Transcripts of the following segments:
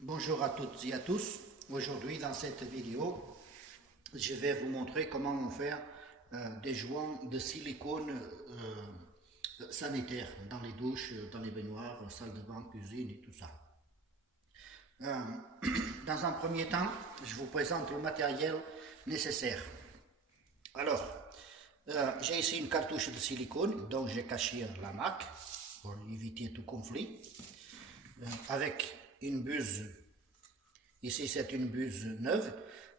Bonjour à toutes et à tous. Aujourd'hui, dans cette vidéo, je vais vous montrer comment on fait des joints de silicone sanitaire dans les douches, dans les baignoires, salle de bain, cuisine et tout ça. Dans un premier temps, je vous présente le matériel nécessaire. Alors, j'ai ici une cartouche de silicone dont j'ai caché la marque pour éviter tout conflit, avec une buse. Ici, c'est une buse neuve.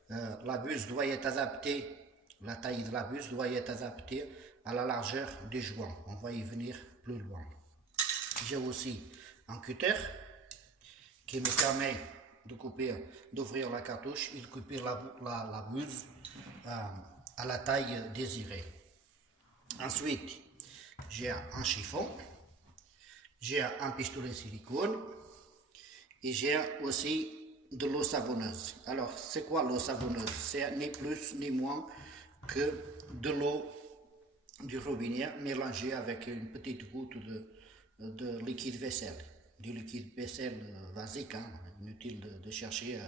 La buse doit être adaptée, la taille de la buse doit être adaptée à la largeur des joints. On va y venir plus loin. J'ai aussi un cutter qui me permet de couper, d'ouvrir la cartouche et de couper la buse à la taille désirée. Ensuite, j'ai un chiffon, j'ai un pistolet silicone et j'ai aussi de l'eau savonneuse. Alors, c'est quoi l'eau savonneuse? C'est ni plus ni moins que de l'eau du robinet mélangée avec une petite goutte de liquide vaisselle. Du liquide vaisselle basique, hein, inutile de chercher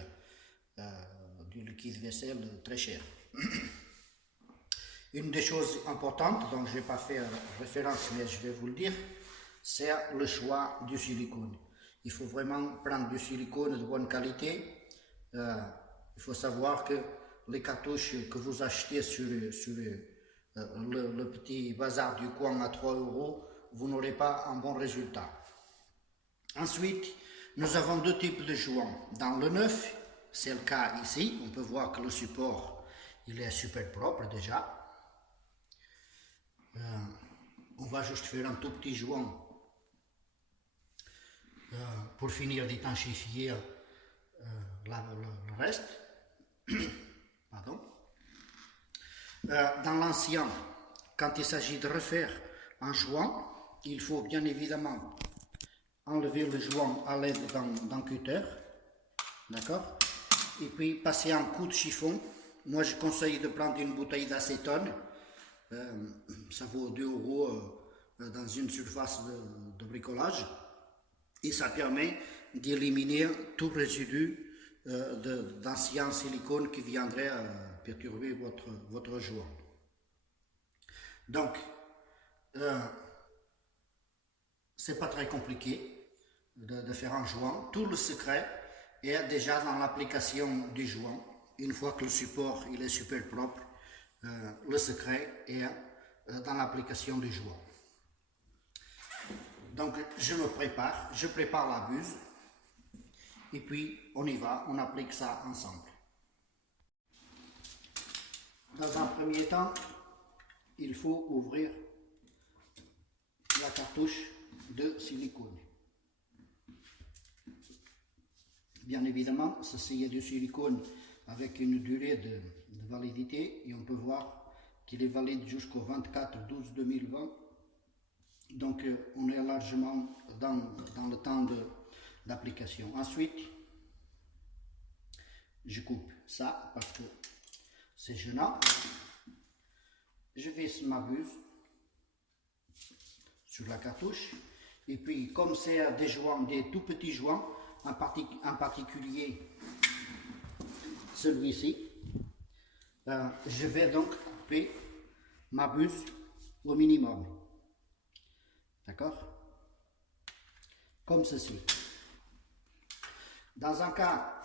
du liquide vaisselle très cher. Une des choses importantes, dont je n'ai pas fait référence, mais je vais vous le dire, c'est le choix du silicone. Il faut vraiment prendre du silicone de bonne qualité. Il faut savoir que les cartouches que vous achetez sur le petit bazar du coin à 3 €, vous n'aurez pas un bon résultat. Ensuite, nous avons deux types de joints. Dans le neuf, c'est le cas ici. On peut voir que le support, il est super propre déjà. On va juste faire un tout petit joint pour finir d'étanchifier le reste. Pardon. Dans l'ancien, quand il s'agit de refaire un joint, il faut bien évidemment enlever le joint à l'aide d'un cutter, d'accord, et puis passer un coup de chiffon. Moi, je conseille de prendre une bouteille d'acétone, ça vaut 2 € dans une surface de bricolage, et ça permet d'éliminer tout résidu d'ancien silicone qui viendrait perturber votre joint. Donc, c'est pas très compliqué de faire un joint. Tout le secret est déjà dans l'application du joint. Une fois que le support il est super propre, le secret est dans l'application du joint. Donc je prépare la buse et puis on y va, on applique ça ensemble. Dans un premier temps, il faut ouvrir la cartouche de silicone. Bien évidemment, ceci est du silicone avec une durée de validité et on peut voir qu'il est valide jusqu'au 24/12/2020. Donc on est largement dans le temps d'application. Ensuite, je coupe ça parce que c'est gênant. Je visse ma buse sur la cartouche et puis comme c'est des joints, des tout petits joints, en particulier celui-ci, je vais donc couper ma buse au minimum. D'accord? Comme ceci. Dans un cas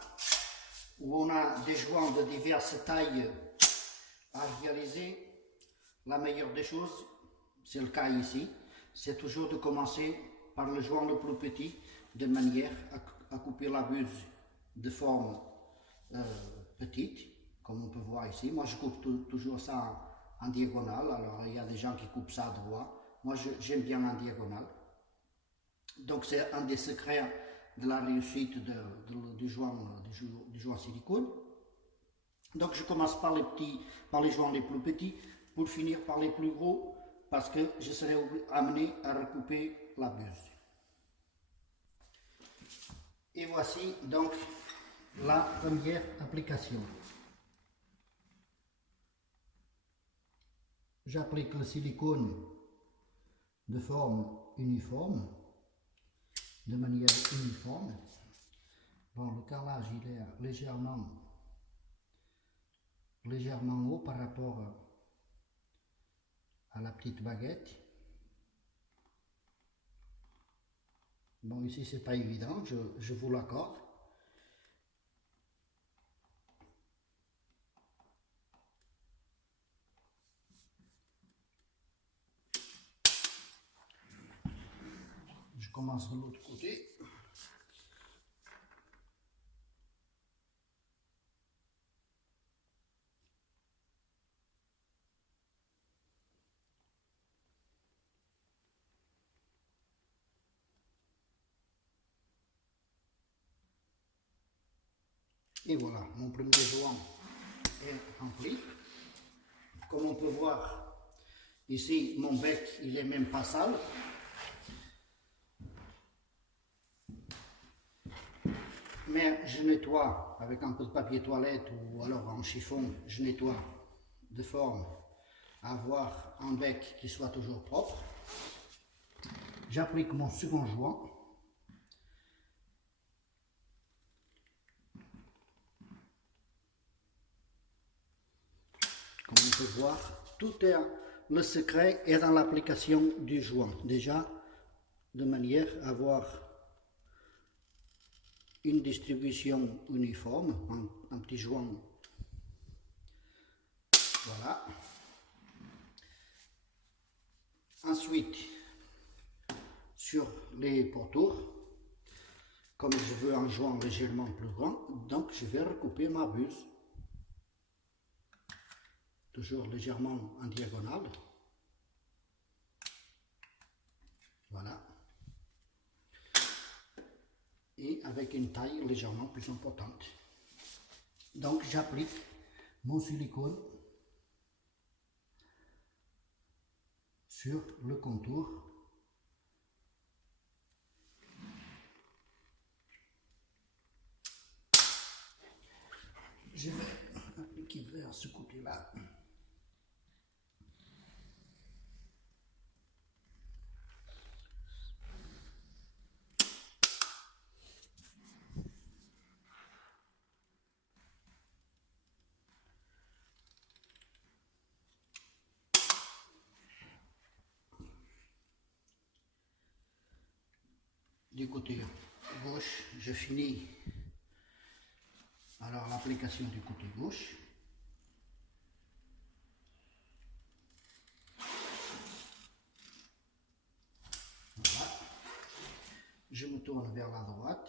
où on a des joints de diverses tailles à réaliser, la meilleure des choses, c'est le cas ici, c'est toujours de commencer par le joint le plus petit, de manière à couper la buse de forme petite, comme on peut voir ici. Moi je coupe toujours ça en diagonale, alors il y a des gens qui coupent ça droit. Moi, j'aime bien en diagonale. Donc, c'est un des secrets de la réussite du joint silicone. Donc, je commence par les joints les plus petits pour finir par les plus gros parce que je serai amené à recouper la buse. Et voici donc la première application. J'applique le silicone de forme uniforme, de manière uniforme. Bon, le carrelage il est légèrement haut par rapport à la petite baguette. Bon, ici c'est pas évident, je vous l'accorde. Je commence de l'autre côté. Et voilà, mon premier joint est rempli. Comme on peut voir, ici mon bec il est même pas sale. Mais je nettoie avec un peu de papier toilette ou alors en chiffon, je nettoie de forme à avoir un bec qui soit toujours propre. J'applique mon second joint. Comme on peut voir, le secret est dans l'application du joint. Déjà, de manière à avoir une distribution uniforme, un petit joint. Voilà. Ensuite, sur les pourtours, comme je veux un joint légèrement plus grand, donc je vais recouper ma buse. Toujours légèrement en diagonale. Voilà. Et avec une taille légèrement plus importante. Donc j'applique mon silicone sur le contour. Je vais appliquer vers ce côté-là. Du côté gauche, je finis alors l'application du côté gauche. Voilà. Je me tourne vers la droite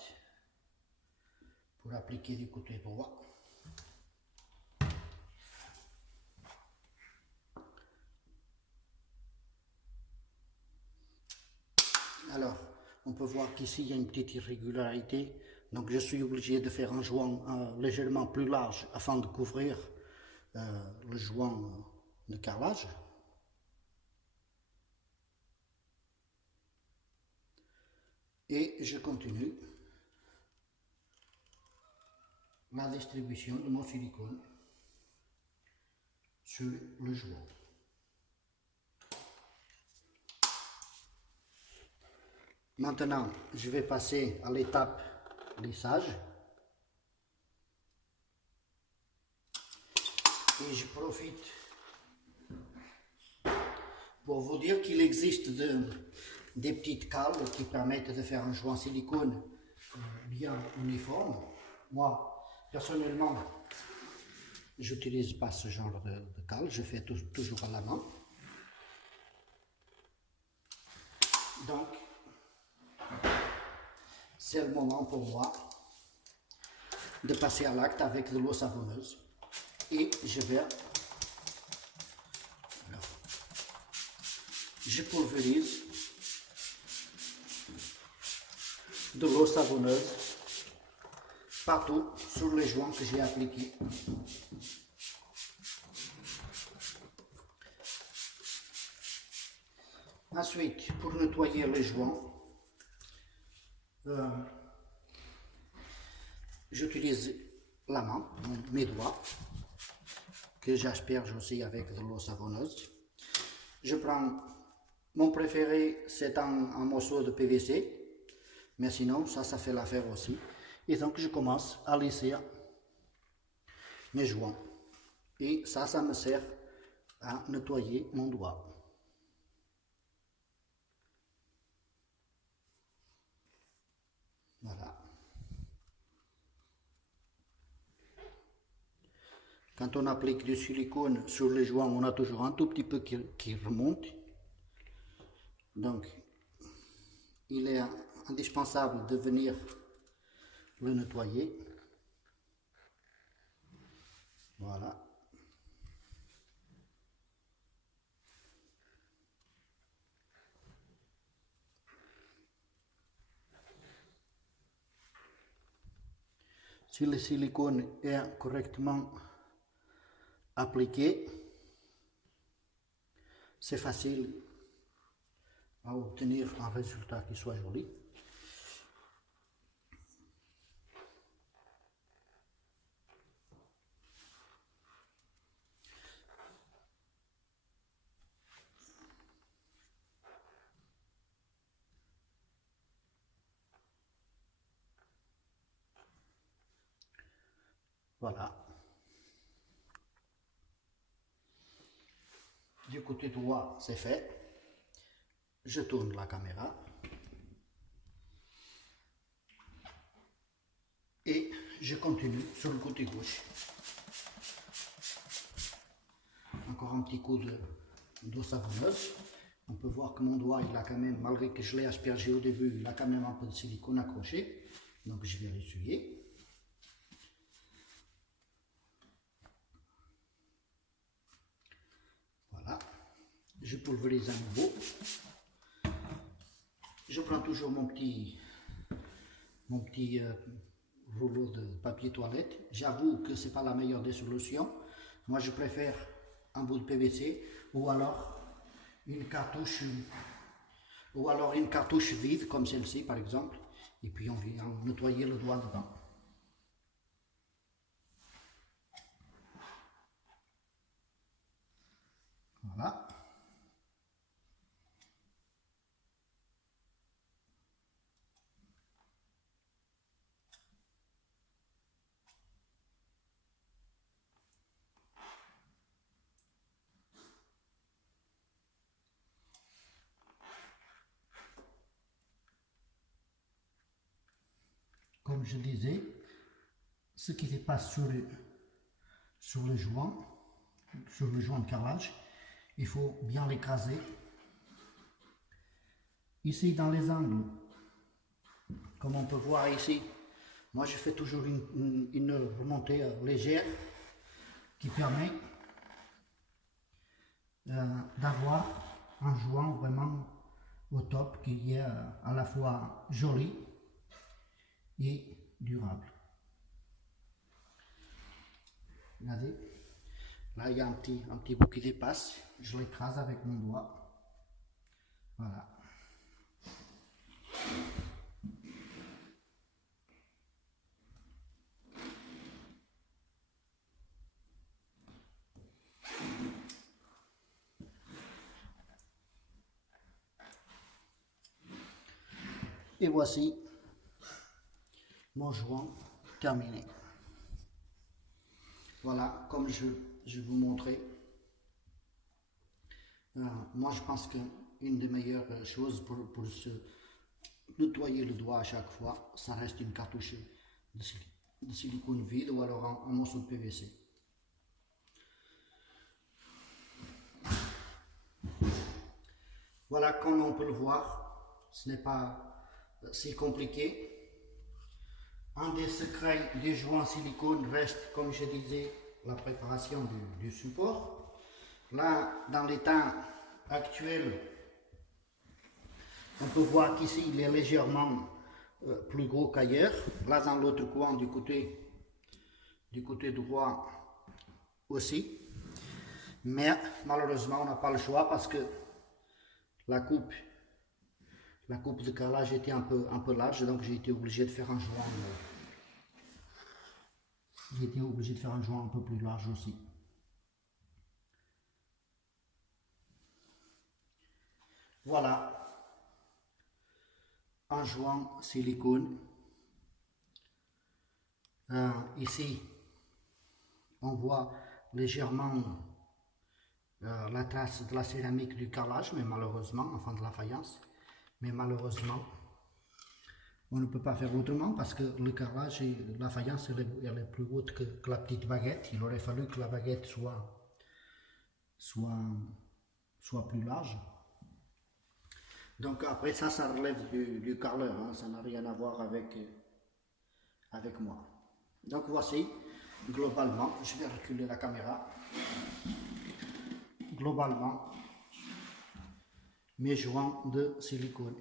pour appliquer du côté droit. Alors, on peut voir qu'ici il y a une petite irrégularité, donc je suis obligé de faire un joint légèrement plus large afin de couvrir le joint de carrelage. Et je continue la distribution de mon silicone sur le joint. Maintenant, je vais passer à l'étape lissage. Et je profite pour vous dire qu'il existe des petites cales qui permettent de faire un joint silicone bien uniforme. Moi, personnellement, je n'utilise pas ce genre de cale, je fais toujours à la main. Donc, c'est le moment pour moi de passer à l'acte avec de l'eau savonneuse. Et je pulvérise de l'eau savonneuse partout sur les joints que j'ai appliqués. Ensuite, pour nettoyer les joints, j'utilise la main, mes doigts, que j'asperge aussi avec de l'eau savonneuse. Je prends, mon préféré c'est un morceau de PVC, mais sinon ça fait l'affaire aussi. Et donc je commence à lisser mes joints. Et ça me sert à nettoyer mon doigt. Voilà. Quand on applique du silicone sur les joints, on a toujours un tout petit peu qui remonte. Donc, il est indispensable de venir le nettoyer. Voilà. Si le silicone est correctement appliqué, c'est facile à obtenir un résultat qui soit joli. Voilà. Du côté droit, c'est fait. Je tourne la caméra. Et je continue sur le côté gauche. Encore un petit coup d'eau savonneuse. On peut voir que mon doigt, il a quand même, malgré que je l'ai aspergé au début, il a quand même un peu de silicone accroché. Donc je vais l'essuyer. Voilà. Je pulvérise à nouveau. Je prends toujours mon petit rouleau de papier toilette. J'avoue que ce n'est pas la meilleure des solutions. Moi, je préfère un bout de PVC ou alors une cartouche vide comme celle-ci par exemple. Et puis on vient nettoyer le doigt dedans. Voilà. Comme je disais, ce qui dépasse sur le joint de carrelage, il faut bien l'écraser. Ici dans les angles, comme on peut voir ici, moi je fais toujours une remontée légère qui permet d'avoir un joint vraiment au top qui est à la fois joli et durable. Regardez, là il y a un petit bout qui dépasse, je l'écrase avec mon doigt. Voilà. Et voici mon joint terminé. Voilà, comme je vous montrais. Moi, je pense qu'une des meilleures choses pour se nettoyer le doigt à chaque fois, ça reste une cartouche de silicone vide ou alors un morceau de PVC. Voilà, comme on peut le voir, ce n'est pas si compliqué. Un des secrets des joints silicone reste, comme je disais, la préparation du support. Là, dans l'état actuel, on peut voir qu'ici il est légèrement plus gros qu'ailleurs. Là, dans l'autre coin, du côté droit aussi. Mais malheureusement, on n'a pas le choix parce que la coupe de carrelage était un peu large, donc j'ai été obligé de faire un joint. J'ai été obligé de faire un joint un peu plus large aussi. Voilà, un joint silicone Ici, on voit légèrement la trace de la céramique du carrelage, mais malheureusement, enfin de la faïence, mais malheureusement, on ne peut pas faire autrement parce que le carrelage et la faïence, elle est plus haute que la petite baguette. Il aurait fallu que la baguette soit plus large. Donc après ça relève du carreleur, hein, ça n'a rien à voir avec moi. Donc voici, globalement, je vais reculer la caméra, globalement, mes joints de silicone.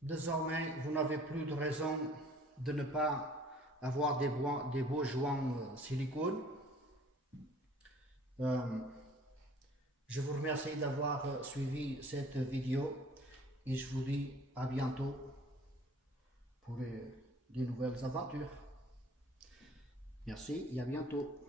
Désormais, vous n'avez plus de raison de ne pas avoir des beaux joints silicone. Je vous remercie d'avoir suivi cette vidéo et je vous dis à bientôt pour de nouvelles aventures. Merci et à bientôt.